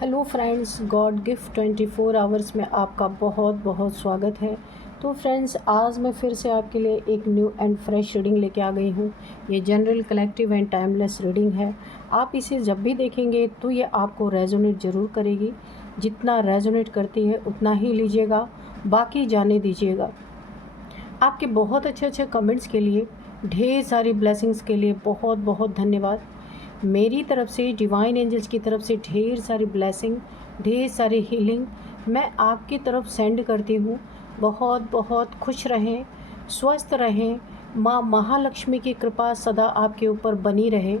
Hello friends, God gift 24 hours में आपका बहुत बहुत स्वागत है। तो फ्रेंड्स, आज मैं फिर से आपके लिए एक न्यू एंड फ्रेश रीडिंग लेके आ गई हूँ। ये general, collective and timeless reading है। आप इसे जब भी देखेंगे तो ये आपको रेजोनेट ज़रूर करेगी। जितना रेजोनेट करती है उतना ही लीजिएगा, बाकी जाने दीजिएगा। आपके बहुत अच्छे अच्छे कमेंट्स के लिए, ढेर सारी ब्लेसिंग्स के लिए बहुत बहुत धन्यवाद। मेरी तरफ से, डिवाइन एंजल्स की तरफ से ढेर सारी ब्लेसिंग, ढेर सारी हीलिंग मैं आपकी तरफ सेंड करती हूँ। बहुत बहुत खुश रहें, स्वस्थ रहें। माँ महालक्ष्मी की कृपा सदा आपके ऊपर बनी रहे।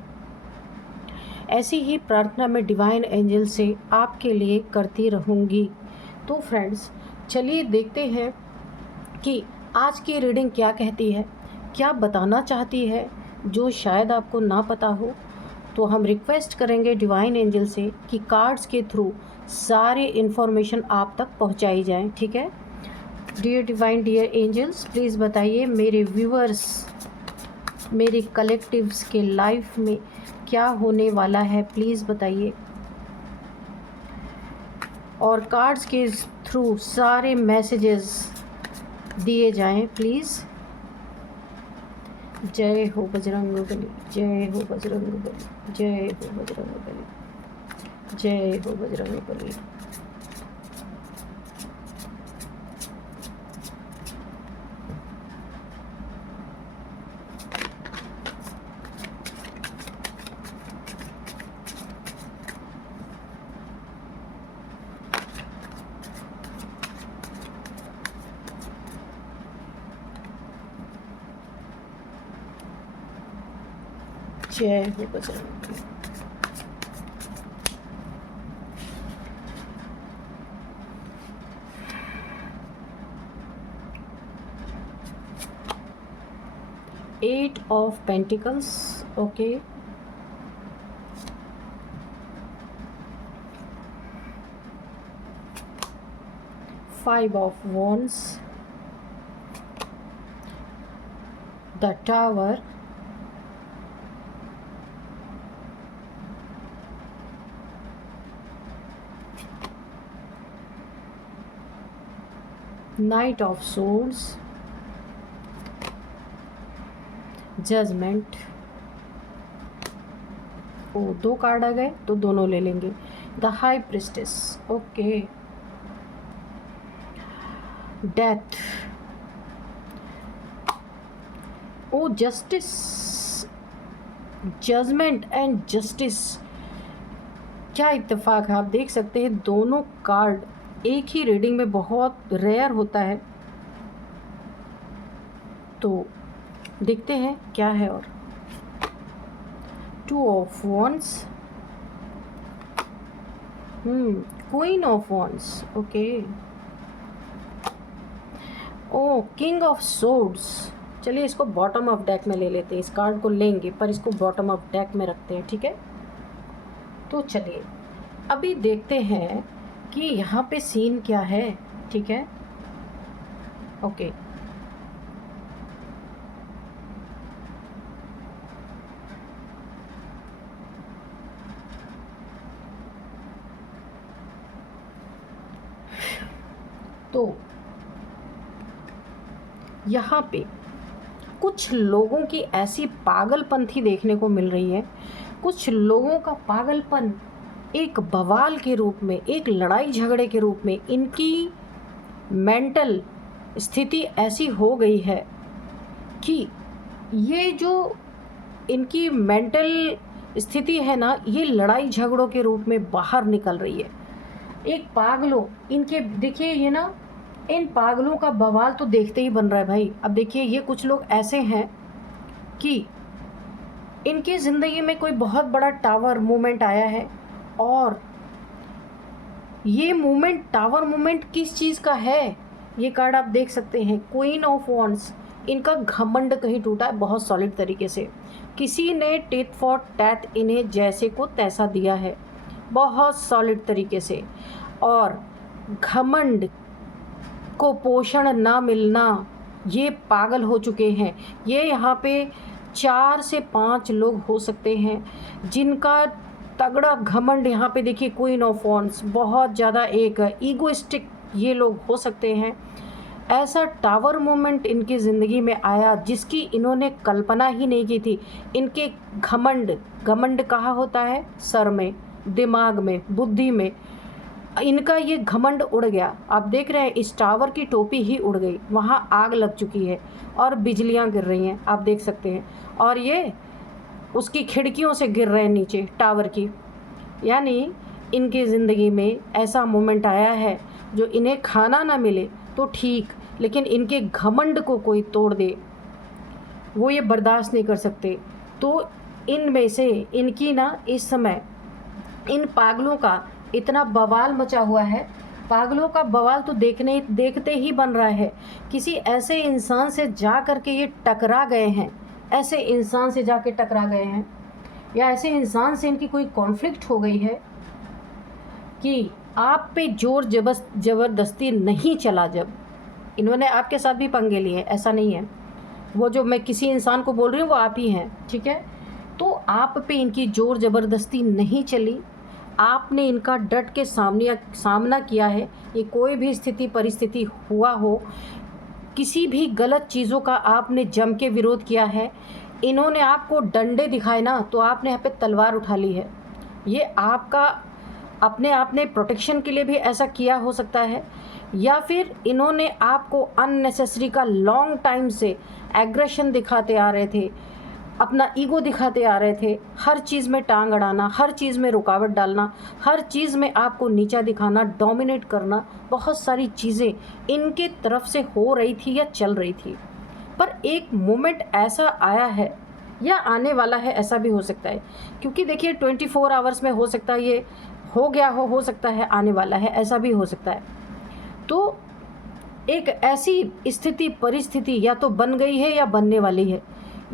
ऐसी ही प्रार्थना मैं डिवाइन एंजल से आपके लिए करती रहूँगी। तो फ्रेंड्स, चलिए देखते हैं कि आज की रीडिंग क्या कहती है, क्या बताना चाहती है जो शायद आपको ना पता हो। तो हम रिक्वेस्ट करेंगे डिवाइन एंजल से कि कार्ड्स के थ्रू सारी इन्फॉर्मेशन आप तक पहुंचाई जाए। ठीक है dear divine, dear angels, please बताइए मेरे व्यूअर्स, मेरे कलेक्टिव्स के लाइफ में क्या होने वाला है, प्लीज़ बताइए। और कार्ड्स के थ्रू सारे मैसेजेस दिए जाएं प्लीज़। जय हो बजरंगबली, जय हो बजरंगबली, जय हो बजरंगबली, जय हो बजरंगबली। जय हो Bajrangbali. Eight of pentacles, okay. Five of wands, the tower, knight of swords, judgement. ओ, दो कार्ड आ गए तो दोनों ले लेंगे। The high priestess, okay. Death, ओ जस्टिस, जजमेंट एंड जस्टिस। क्या इत्तेफाक है, आप देख सकते हैं दोनों कार्ड एक ही रीडिंग में बहुत रेयर होता है। तो देखते हैं क्या है। और two of wands, queen of wands, okay. Oh, king of swords. चलिए इसको बॉटम ऑफ डेक में ले लेते हैं। इस कार्ड को लेंगे पर इसको बॉटम ऑफ डेक में रखते हैं, ठीक है। तो चलिए अभी देखते हैं कि यहाँ पे सीन क्या है, ठीक है। ओके, तो यहाँ पे कुछ लोगों की ऐसी पागलपंथी देखने को मिल रही है। कुछ लोगों का पागलपन एक बवाल के रूप में, एक लड़ाई झगड़े के रूप में, इनकी मेंटल स्थिति ऐसी हो गई है कि ये जो इनकी मेंटल स्थिति है ना, ये लड़ाई झगड़ों के रूप में बाहर निकल रही है। एक पागलों, इनके देखिए ये ना, इन पागलों का बवाल तो देखते ही बन रहा है भाई। अब देखिए ये कुछ लोग ऐसे हैं कि इनकी ज़िंदगी में कोई बहुत बड़ा टावर मूवमेंट आया है। और ये मूवमेंट, टावर मूवमेंट किस चीज़ का है, ये कार्ड आप देख सकते हैं, क्वीन ऑफ वॉन्ड्स। इनका घमंड कहीं टूटा है बहुत सॉलिड तरीके से। किसी ने टेट फॉर टैट इन्हें जैसे को तैसा दिया है बहुत सॉलिड तरीके से। और घमंड को पोषण ना मिलना, ये पागल हो चुके हैं। ये यहाँ पे 4 से 5 लोग हो सकते हैं जिनका तगड़ा घमंड। यहाँ पे देखिए क्वीन ऑफ वॉन्ड्स, बहुत ज़्यादा एक ईगोइस्टिक ये लोग हो सकते हैं। ऐसा टावर मोमेंट इनकी ज़िंदगी में आया जिसकी इन्होंने कल्पना ही नहीं की थी। इनके घमंड कहाँ होता है? सर में, दिमाग में, बुद्धि में। इनका ये घमंड उड़ गया। आप देख रहे हैं इस टावर की टोपी ही उड़ गई, वहाँ आग लग चुकी है और बिजलियाँ गिर रही हैं, आप देख सकते हैं। और ये उसकी खिड़कियों से गिर रहे हैं नीचे टावर की। यानी इनकी ज़िंदगी में ऐसा मोमेंट आया है जो इन्हें खाना ना मिले तो ठीक, लेकिन इनके घमंड को कोई तोड़ दे वो ये बर्दाश्त नहीं कर सकते। तो इनमें से इनकी ना इस समय इन पागलों का इतना बवाल मचा हुआ है। पागलों का बवाल तो देखते ही बन रहा है। किसी ऐसे इंसान से जा कर के ये टकरा गए हैं, ऐसे इंसान से जाके टकरा गए हैं, या ऐसे इंसान से इनकी कोई कॉन्फ्लिक्ट हो गई है कि आप पे जोर ज़बरदस्ती नहीं चला। जब इन्होंने आपके साथ भी पंगे लिए, ऐसा नहीं है, वो जो मैं किसी इंसान को बोल रही हूँ वो आप ही हैं, ठीक है। तो आप पे इनकी जोर ज़बरदस्ती नहीं चली, आपने इनका डट के सामना किया है। ये कोई भी स्थिति परिस्थिति हुआ हो, किसी भी गलत चीज़ों का आपने जम के विरोध किया है। इन्होंने आपको डंडे दिखाए ना तो आपने यहाँ पे तलवार उठा ली है। ये आपका अपने आपने प्रोटेक्शन के लिए भी ऐसा किया हो सकता है, या फिर इन्होंने आपको अननेसेसरी का लॉन्ग टाइम से एग्रेशन दिखाते आ रहे थे, अपना ईगो दिखाते आ रहे थे। हर चीज़ में टांग अड़ाना, हर चीज़ में रुकावट डालना, हर चीज़ में आपको नीचा दिखाना, डोमिनेट करना, बहुत सारी चीज़ें इनके तरफ से हो रही थी या चल रही थी। पर एक मोमेंट ऐसा आया है या आने वाला है, ऐसा भी हो सकता है, क्योंकि देखिए 24 आवर्स में हो सकता है ये हो गया हो सकता है आने वाला है, ऐसा भी हो सकता है। तो एक ऐसी स्थिति परिस्थिति या तो बन गई है या बनने वाली है।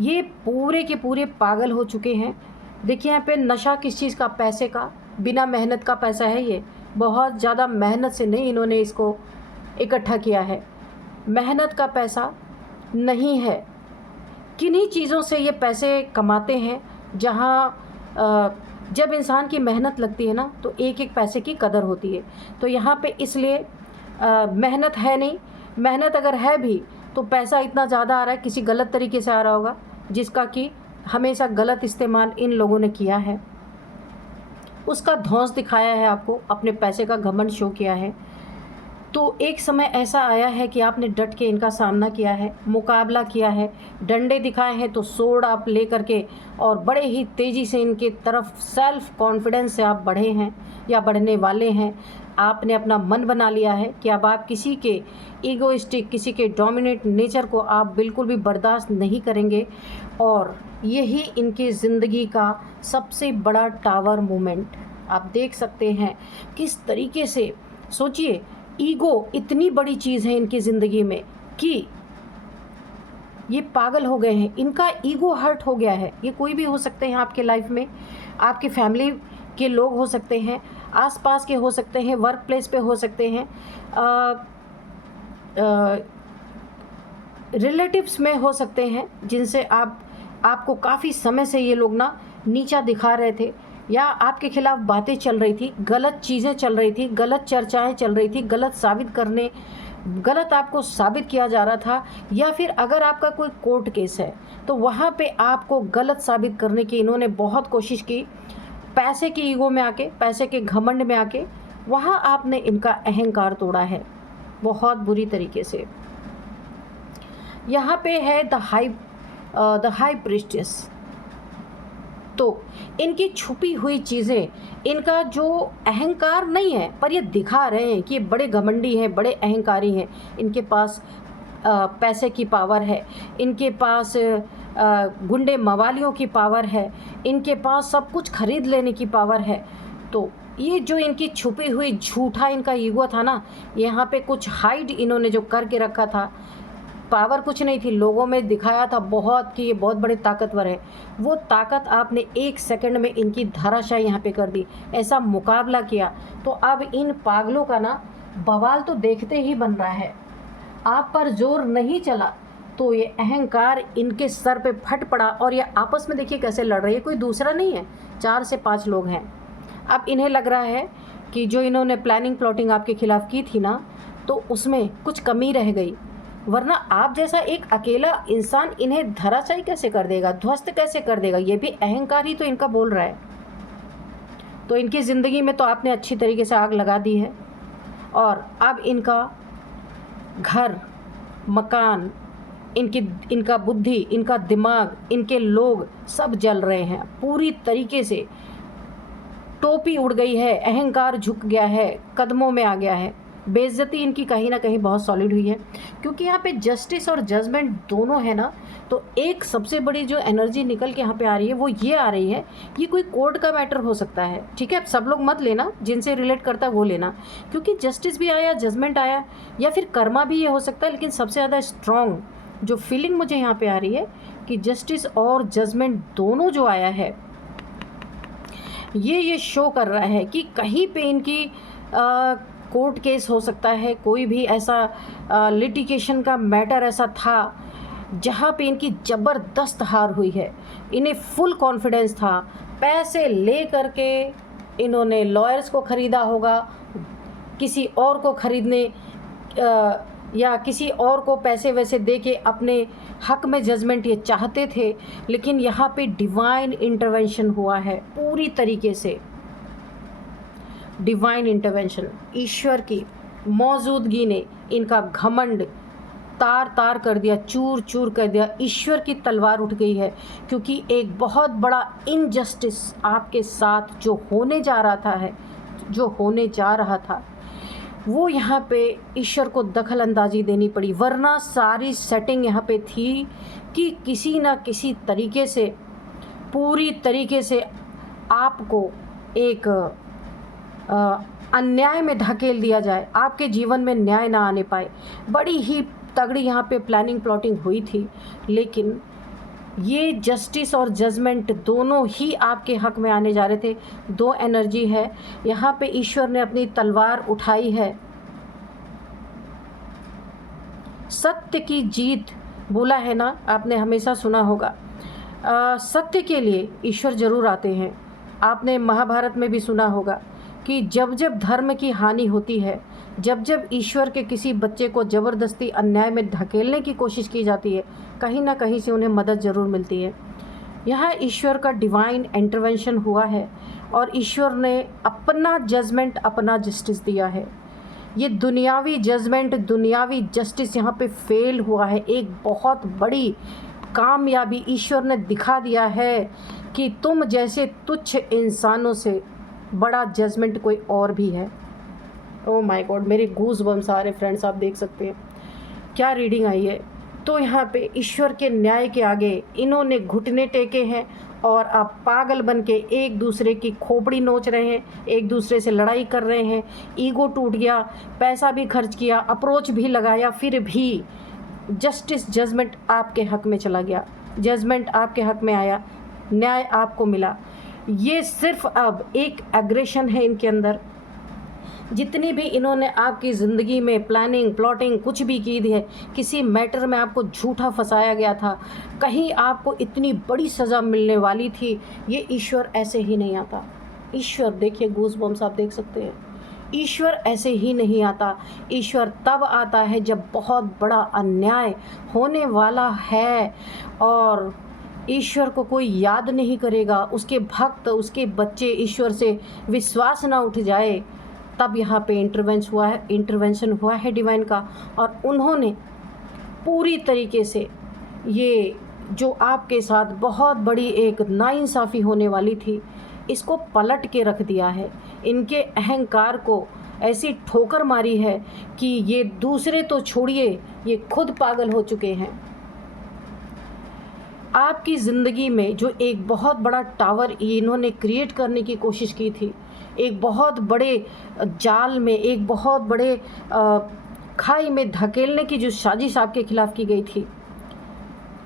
ये पूरे के पूरे पागल हो चुके हैं। देखिए यहाँ पे नशा किस चीज़ का? पैसे का, बिना मेहनत का पैसा है ये। बहुत ज़्यादा मेहनत से नहीं इन्होंने इसको इकट्ठा किया है, मेहनत का पैसा नहीं है। किन्हीं चीज़ों से ये पैसे कमाते हैं, जहाँ जब इंसान की मेहनत लगती है ना तो एक एक पैसे की कदर होती है। तो यहाँ पे इसलिए मेहनत है नहीं, मेहनत अगर है भी तो पैसा इतना ज़्यादा आ रहा है, किसी गलत तरीके से आ रहा होगा, जिसका कि हमेशा गलत इस्तेमाल इन लोगों ने किया है। उसका धौंस दिखाया है आपको, अपने पैसे का घमंड शो किया है। तो एक समय ऐसा आया है कि आपने डट के इनका सामना किया है, मुकाबला किया है, डंडे दिखाए हैं तो सोड आप ले करके और बड़े ही तेज़ी से इनके तरफ सेल्फ कॉन्फिडेंस से आप बढ़े हैं या बढ़ने वाले हैं। आपने अपना मन बना लिया है कि अब आप किसी के ईगोइस्टिक, किसी के डोमिनेट नेचर को आप बिल्कुल भी बर्दाश्त नहीं करेंगे। और यही इनकी ज़िंदगी का सबसे बड़ा टावर मोमेंट आप देख सकते हैं किस तरीके से। सोचिए, ईगो इतनी बड़ी चीज़ है इनकी ज़िंदगी में कि ये पागल हो गए हैं, इनका ईगो हर्ट हो गया है। ये कोई भी हो सकते हैं आपके लाइफ में, आपके फैमिली के लोग हो सकते हैं, आसपास के हो सकते हैं, वर्क प्लेस पे हो सकते हैं, रिलेटिव्स में हो सकते हैं, जिनसे आपको काफ़ी समय से ये लोग ना नीचा दिखा रहे थे, या आपके खिलाफ बातें चल रही थी, गलत चीज़ें चल रही थी, गलत चर्चाएं चल रही थी, गलत आपको साबित किया जा रहा था। या फिर अगर आपका कोई कोर्ट केस है तो वहाँ पे आपको गलत साबित करने की इन्होंने बहुत कोशिश की। पैसे की ईगो में आके, पैसे के घमंड में आके, वहाँ आपने इनका अहंकार तोड़ा है बहुत बुरी तरीके से। यहाँ पे है द हाई प्रीस्टेस। तो इनकी छुपी हुई चीज़ें, इनका जो अहंकार नहीं है, पर ये दिखा रहे हैं कि ये बड़े घमंडी हैं, बड़े अहंकारी हैं। इनके पास पैसे की पावर है, इनके पास गुंडे मवालियों की पावर है, इनके पास सब कुछ खरीद लेने की पावर है। तो ये जो इनकी छुपी हुई झूठा इनका ईगो था ना, यहाँ पे कुछ हाइड इन्होंने जो करके रखा था, पावर कुछ नहीं थी, लोगों में दिखाया था बहुत कि ये बहुत बड़े ताकतवर है। वो ताकत आपने 1 सेकंड में इनकी धराशायी यहाँ पे कर दी। ऐसा मुकाबला किया तो अब इन पागलों का ना बवाल तो देखते ही बन रहा है। आप पर जोर नहीं चला तो ये अहंकार इनके सर पे फट पड़ा और ये आपस में देखिए कैसे लड़ रही है, कोई दूसरा नहीं है, 4 से 5 लोग हैं। अब इन्हें लग रहा है कि जो इन्होंने प्लानिंग प्लॉटिंग आपके खिलाफ़ की थी ना, तो उसमें कुछ कमी रह गई, वरना आप जैसा एक अकेला इंसान इन्हें धराशायी कैसे कर देगा, ध्वस्त कैसे कर देगा। ये भी अहंकार ही तो इनका बोल रहा है। तो इनकी ज़िंदगी में तो आपने अच्छी तरीके से आग लगा दी है और अब इनका घर, मकान, इनका बुद्धि, इनका दिमाग, इनके लोग सब जल रहे हैं पूरी तरीके से। टोपी उड़ गई है, अहंकार झुक गया है, कदमों में आ गया है। बेइज्जती इनकी कहीं ना कहीं बहुत सॉलिड हुई है, क्योंकि यहाँ पे जस्टिस और जजमेंट दोनों है ना। तो एक सबसे बड़ी जो एनर्जी निकल के यहाँ पे आ रही है वो ये आ रही है, ये कोई कोर्ट का मैटर हो सकता है। ठीक है, सब लोग मत लेना, जिनसे रिलेट करता है वो लेना, क्योंकि जस्टिस भी आया, जजमेंट आया, या फिर कर्मा भी ये हो सकता है। लेकिन सबसे ज़्यादा स्ट्रॉन्ग जो फीलिंग मुझे यहाँ पे आ रही है कि जस्टिस और जजमेंट दोनों जो आया है, ये शो कर रहा है कि कहीं पे इनकी कोर्ट केस हो सकता है, कोई भी ऐसा लिटिगेशन का मैटर ऐसा था जहाँ पे इनकी ज़बरदस्त हार हुई है। इन्हें फुल कॉन्फिडेंस था, पैसे ले करके इन्होंने लॉयर्स को ख़रीदा होगा, किसी और को ख़रीदने या किसी और को पैसे वैसे दे के अपने हक में जजमेंट ये चाहते थे। लेकिन यहाँ पे डिवाइन इंटरवेंशन हुआ है पूरी तरीके से। डिवाइन इंटरवेंशन, ईश्वर की मौजूदगी ने इनका घमंड तार तार कर दिया, चूर चूर कर दिया। ईश्वर की तलवार उठ गई है, क्योंकि एक बहुत बड़ा इनजस्टिस आपके साथ जो होने जा रहा था वो यहाँ पे ईश्वर को दखल अंदाजी देनी पड़ी। वरना सारी सेटिंग यहाँ पे थी कि किसी ना किसी तरीके से, पूरी तरीके से आपको एक अन्याय में धकेल दिया जाए, आपके जीवन में न्याय ना आने पाए। बड़ी ही तगड़ी यहाँ पे प्लानिंग प्लॉटिंग हुई थी, लेकिन ये जस्टिस और जजमेंट दोनों ही आपके हक में आने जा रहे थे। दो एनर्जी है यहाँ पे, ईश्वर ने अपनी तलवार उठाई है। सत्य की जीत बोला है ना, आपने हमेशा सुना होगा। सत्य के लिए ईश्वर जरूर आते हैं। आपने महाभारत में भी सुना होगा कि जब जब धर्म की हानि होती है, जब जब ईश्वर के किसी बच्चे को ज़बरदस्ती अन्याय में धकेलने की कोशिश की जाती है, कहीं ना कहीं से उन्हें मदद ज़रूर मिलती है। यहाँ ईश्वर का डिवाइन इंटरवेंशन हुआ है और ईश्वर ने अपना जजमेंट, अपना जस्टिस दिया है। ये दुनियावी जजमेंट, दुनियावी जस्टिस यहाँ पे फेल हुआ है। एक बहुत बड़ी कामयाबी ईश्वर ने दिखा दिया है कि तुम जैसे तुच्छ इंसानों से बड़ा जजमेंट कोई और भी है। ओह माय गॉड, मेरे गूज़ बम्स आ रहे फ्रेंड्स, आप देख सकते हैं क्या रीडिंग आई है। तो यहाँ पे ईश्वर के न्याय के आगे इन्होंने घुटने टेके हैं और आप पागल बन के एक दूसरे की खोपड़ी नोच रहे हैं, एक दूसरे से लड़ाई कर रहे हैं। ईगो टूट गया, पैसा भी खर्च किया, अप्रोच भी लगाया, फिर भी जस्टिस, जजमेंट आपके हक में चला गया, जजमेंट आपके हक में आया, न्याय आपको मिला। ये सिर्फ अब एक एग्रेशन है इनके अंदर। जितनी भी इन्होंने आपकी ज़िंदगी में प्लानिंग प्लॉटिंग कुछ भी की है, किसी मैटर में आपको झूठा फंसाया गया था, कहीं आपको इतनी बड़ी सज़ा मिलने वाली थी, ये ईश्वर ऐसे ही नहीं आता। ईश्वर, देखिए गूज़ बम्स आप देख सकते हैं, ईश्वर ऐसे ही नहीं आता। ईश्वर तब आता है जब बहुत बड़ा अन्याय होने वाला है और ईश्वर को कोई याद नहीं करेगा, उसके भक्त, उसके बच्चे ईश्वर से विश्वास ना उठ जाए, तब यहाँ पे इंटरवेंशन हुआ है डिवाइन का। और उन्होंने पूरी तरीके से ये जो आपके साथ बहुत बड़ी एक नाइंसाफ़ी होने वाली थी, इसको पलट के रख दिया है। इनके अहंकार को ऐसी ठोकर मारी है कि ये दूसरे तो छोड़िए, ये खुद पागल हो चुके हैं। आपकी ज़िंदगी में जो एक बहुत बड़ा टावर इन्होंने क्रिएट करने की कोशिश की थी, एक बहुत बड़े जाल में, एक बहुत बड़े खाई में धकेलने की जो साजिश आपके खिलाफ़ की गई थी,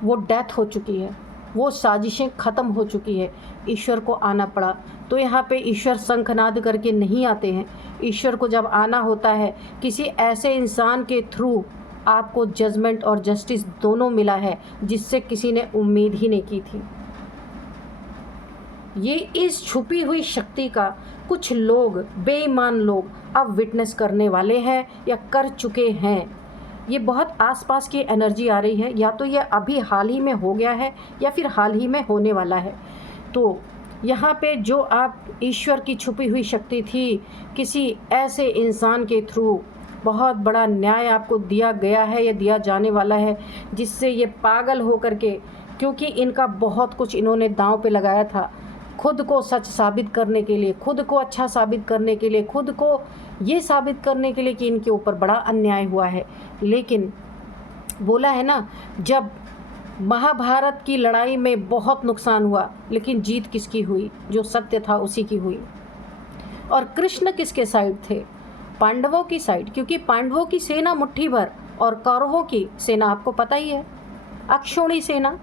वो डेथ हो चुकी है, वो साजिशें ख़त्म हो चुकी है। ईश्वर को आना पड़ा। तो यहाँ पे ईश्वर शंखनाद करके नहीं आते हैं। ईश्वर को जब आना होता है किसी ऐसे इंसान के थ्रू आपको जजमेंट और जस्टिस दोनों मिला है, जिससे किसी ने उम्मीद ही नहीं की थी। ये इस छुपी हुई शक्ति का कुछ लोग, बेईमान लोग, अब विटनेस करने वाले हैं या कर चुके हैं। ये बहुत आसपास की एनर्जी आ रही है, या तो ये अभी हाल ही में हो गया है या फिर हाल ही में होने वाला है। तो यहाँ पे जो आप ईश्वर की छुपी हुई शक्ति थी, किसी ऐसे इंसान के थ्रू बहुत बड़ा न्याय आपको दिया गया है या दिया जाने वाला है, जिससे ये पागल हो करके, क्योंकि इनका बहुत कुछ इन्होंने दांव पे लगाया था, खुद को सच साबित करने के लिए, खुद को अच्छा साबित करने के लिए, खुद को ये साबित करने के लिए कि इनके ऊपर बड़ा अन्याय हुआ है। लेकिन बोला है ना, जब महाभारत की लड़ाई में बहुत नुकसान हुआ, लेकिन जीत किसकी हुई? जो सत्य था उसी की हुई। और कृष्ण किसके साइड थे? पांडवों की साइड, क्योंकि पांडवों की सेना मुट्ठी भर और कौरवों की सेना आपको पता ही है, अक्षौणी सेना।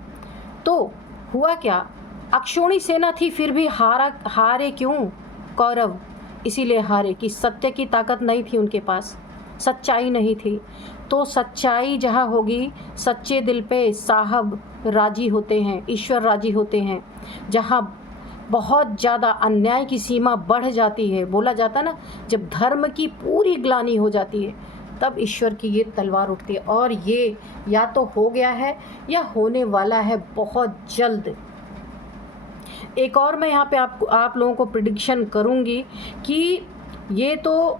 तो हुआ क्या, अक्षौणी सेना थी फिर भी हारे क्यों कौरव? इसीलिए हारे कि सत्य की ताकत नहीं थी उनके पास, सच्चाई नहीं थी। तो सच्चाई जहाँ होगी, सच्चे दिल पे साहब राजी होते हैं, ईश्वर राजी होते हैं। जहाँ बहुत ज़्यादा अन्याय की सीमा बढ़ जाती है, बोला जाता ना, जब धर्म की पूरी ग्लानि हो जाती है, तब ईश्वर की ये तलवार उठती है। और ये या तो हो गया है या होने वाला है बहुत जल्द। एक और मैं यहाँ पे आप लोगों को प्रिडिक्शन करूँगी कि ये तो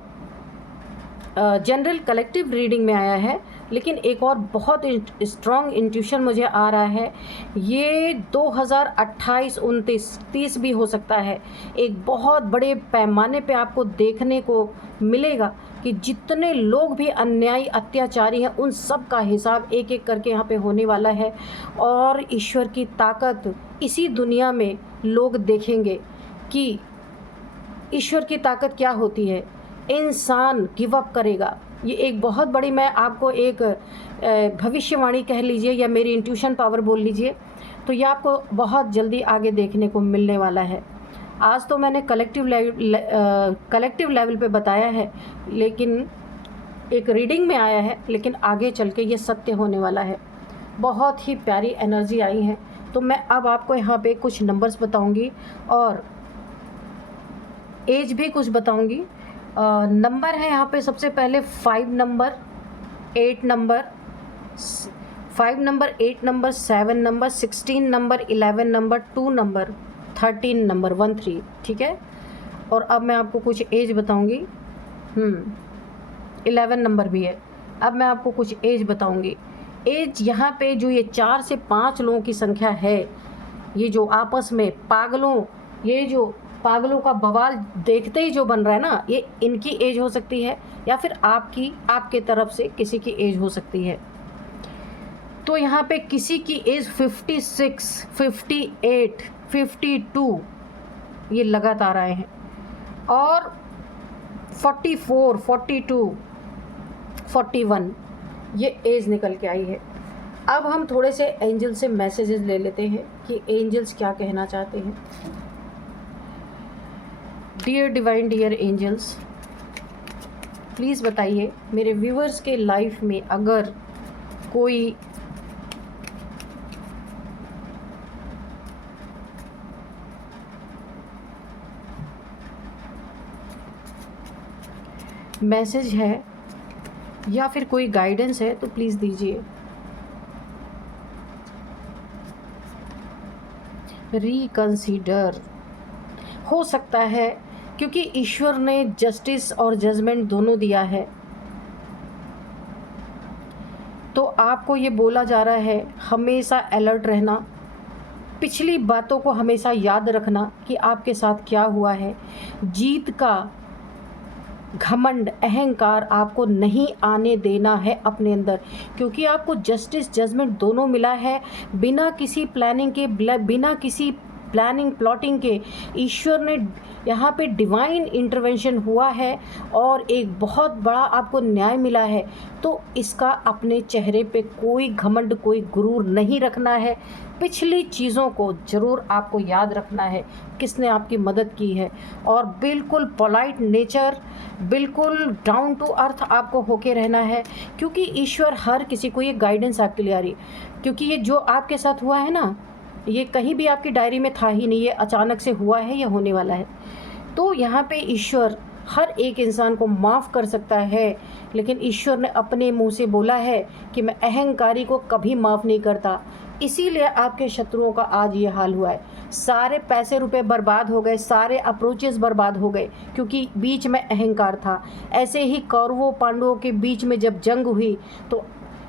जनरल कलेक्टिव रीडिंग में आया है, लेकिन एक और बहुत स्ट्रॉन्ग इंट्यूशन मुझे आ रहा है, ये 2028, 29, 30 भी हो सकता है। एक बहुत बड़े पैमाने पे आपको देखने को मिलेगा कि जितने लोग भी अन्यायी अत्याचारी हैं, उन सब का हिसाब एक एक करके यहाँ पे होने वाला है। और ईश्वर की ताकत इसी दुनिया में लोग देखेंगे कि ईश्वर की ताकत क्या होती है। इंसान गिव अप करेगा। ये एक बहुत बड़ी, मैं आपको एक भविष्यवाणी कह लीजिए या मेरी इंट्यूशन पावर बोल लीजिए, तो ये आपको बहुत जल्दी आगे देखने को मिलने वाला है। आज तो मैंने कलेक्टिव लेवल पे बताया है, लेकिन एक रीडिंग में आया है, लेकिन आगे चल के ये सत्य होने वाला है। बहुत ही प्यारी एनर्जी आई है। तो मैं अब आपको यहाँ पे कुछ नंबर्स बताऊँगी और एज भी कुछ बताऊँगी। नंबर है यहाँ पे सबसे पहले 5 number, 8 number, 5 number, 8 number, 7 number, 16 number, 11 number, 2 number, 13 number, 13, ठीक है। और अब मैं आपको कुछ एज बताऊंगी। 11 नंबर भी है। अब मैं आपको कुछ एज बताऊंगी। एज यहाँ पे जो ये 4 से 5 लोगों की संख्या है, ये जो आपस में पागलों, ये जो पागलों का बवाल देखते ही जो बन रहा है ना, ये इनकी एज हो सकती है या फिर आपके तरफ से किसी की एज हो सकती है। तो यहाँ पे किसी की एज 56, 58, 52 ये लगातार आए हैं, और 44, 42, 41 ये एज निकल के आई है। अब हम थोड़े से एंजल से मैसेजेस ले लेते हैं कि एंजल्स क्या कहना चाहते हैं। Dear divine, dear angels, please बताइए मेरे व्यूवर्स के लाइफ में अगर कोई मैसेज है या फिर कोई गाइडेंस है तो प्लीज़ दीजिए। रिकंसीडर हो सकता है, क्योंकि ईश्वर ने जस्टिस और जजमेंट दोनों दिया है, तो आपको ये बोला जा रहा है हमेशा अलर्ट रहना, पिछली बातों को हमेशा याद रखना कि आपके साथ क्या हुआ है। जीत का घमंड, अहंकार आपको नहीं आने देना है अपने अंदर, क्योंकि आपको जस्टिस जजमेंट दोनों मिला है। बिना किसी प्लानिंग के, बिना किसी प्लानिंग प्लॉटिंग के ईश्वर ने यहाँ पे डिवाइन इंटरवेंशन हुआ है और एक बहुत बड़ा आपको न्याय मिला है। तो इसका अपने चेहरे पे कोई घमंड, कोई गुरूर नहीं रखना है। पिछली चीज़ों को ज़रूर आपको याद रखना है, किसने आपकी मदद की है, और बिल्कुल पोलाइट नेचर, बिल्कुल डाउन टू अर्थ आपको होके रहना है, क्योंकि ईश्वर हर किसी को ये गाइडेंस आपके लिए आ रही, क्योंकि ये जो आपके साथ हुआ है ना, ये कहीं भी आपकी डायरी में था ही नहीं, ये अचानक से हुआ है, ये होने वाला है। तो यहाँ पे ईश्वर हर एक इंसान को माफ़ कर सकता है, लेकिन ईश्वर ने अपने मुंह से बोला है कि मैं अहंकारी को कभी माफ़ नहीं करता। इसीलिए आपके शत्रुओं का आज ये हाल हुआ है। सारे पैसे रुपए बर्बाद हो गए, सारे अप्रोचेस बर्बाद हो गए, क्योंकि बीच में अहंकार था। ऐसे ही कौरवों पांडवों के बीच में जब जंग हुई तो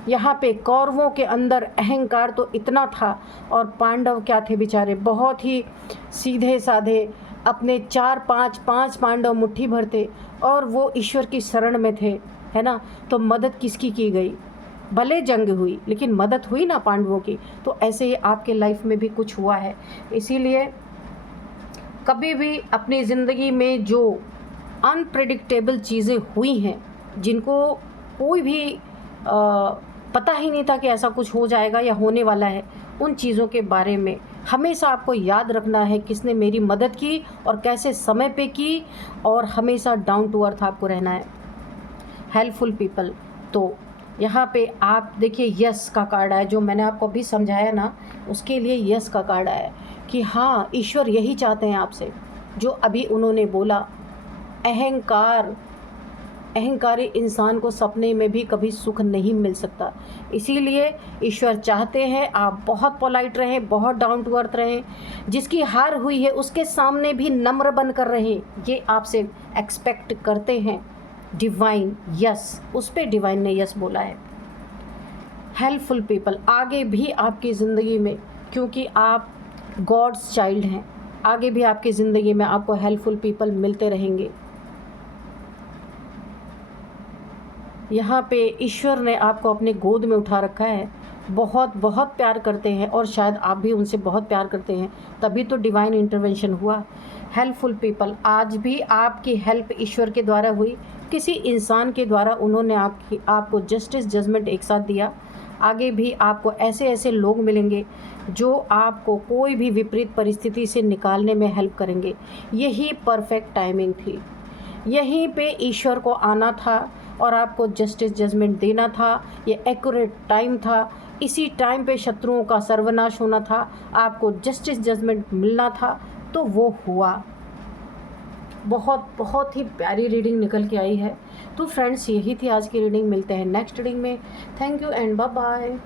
यहाँ पे कौरवों के अंदर अहंकार तो इतना था, और पांडव क्या थे बेचारे, बहुत ही सीधे साधे, अपने 4-5 पांडव मुट्ठी भर थे, और वो ईश्वर की शरण में थे, है ना। तो मदद किसकी की गई? भले जंग हुई लेकिन मदद हुई ना पांडवों की। तो ऐसे ही आपके लाइफ में भी कुछ हुआ है। इसीलिए कभी भी अपनी ज़िंदगी में जो अनप्रेडिक्टेबल चीज़ें हुई हैं, जिनको कोई भी पता ही नहीं था कि ऐसा कुछ हो जाएगा या होने वाला है, उन चीज़ों के बारे में हमेशा आपको याद रखना है किसने मेरी मदद की और कैसे समय पे की, और हमेशा डाउन टू अर्थ आपको रहना है, हेल्पफुल पीपल। तो यहाँ पे आप देखिए यस का कार्ड आया, जो मैंने आपको अभी समझाया ना, उसके लिए यस का कार्ड आया कि हाँ, ईश्वर यही चाहते हैं आपसे जो अभी उन्होंने बोला। अहंकारी इंसान को सपने में भी कभी सुख नहीं मिल सकता। इसीलिए ईश्वर चाहते हैं आप बहुत पोलाइट रहें, बहुत डाउन टू अर्थ रहें, जिसकी हार हुई है उसके सामने भी नम्र बनकर रहें, ये आपसे एक्सपेक्ट करते हैं। डिवाइन यस, उस पर डिवाइन ने यस बोला है। हेल्पफुल पीपल आगे भी आपकी ज़िंदगी में, क्योंकि आप गॉड्स चाइल्ड हैं, आगे भी आपकी ज़िंदगी में आपको हेल्पफुल पीपल मिलते रहेंगे। यहाँ पे ईश्वर ने आपको अपने गोद में उठा रखा है, बहुत बहुत प्यार करते हैं, और शायद आप भी उनसे बहुत प्यार करते हैं, तभी तो डिवाइन इंटरवेंशन हुआ। हेल्पफुल पीपल, आज भी आपकी हेल्प ईश्वर के द्वारा हुई, किसी इंसान के द्वारा उन्होंने आपको जस्टिस जजमेंट एक साथ दिया। आगे भी आपको ऐसे ऐसे लोग मिलेंगे जो आपको कोई भी विपरीत परिस्थिति से निकालने में हेल्प करेंगे। यही परफेक्ट टाइमिंग थी, यहीं पे ईश्वर को आना था और आपको जस्टिस जजमेंट देना था। ये एक्यूरेट टाइम था, इसी टाइम पे शत्रुओं का सर्वनाश होना था, आपको जस्टिस जजमेंट मिलना था, तो वो हुआ। बहुत बहुत ही प्यारी रीडिंग निकल के आई है। तो फ्रेंड्स, यही थी आज की रीडिंग। मिलते हैं नेक्स्ट रीडिंग में। Thank you and bye bye.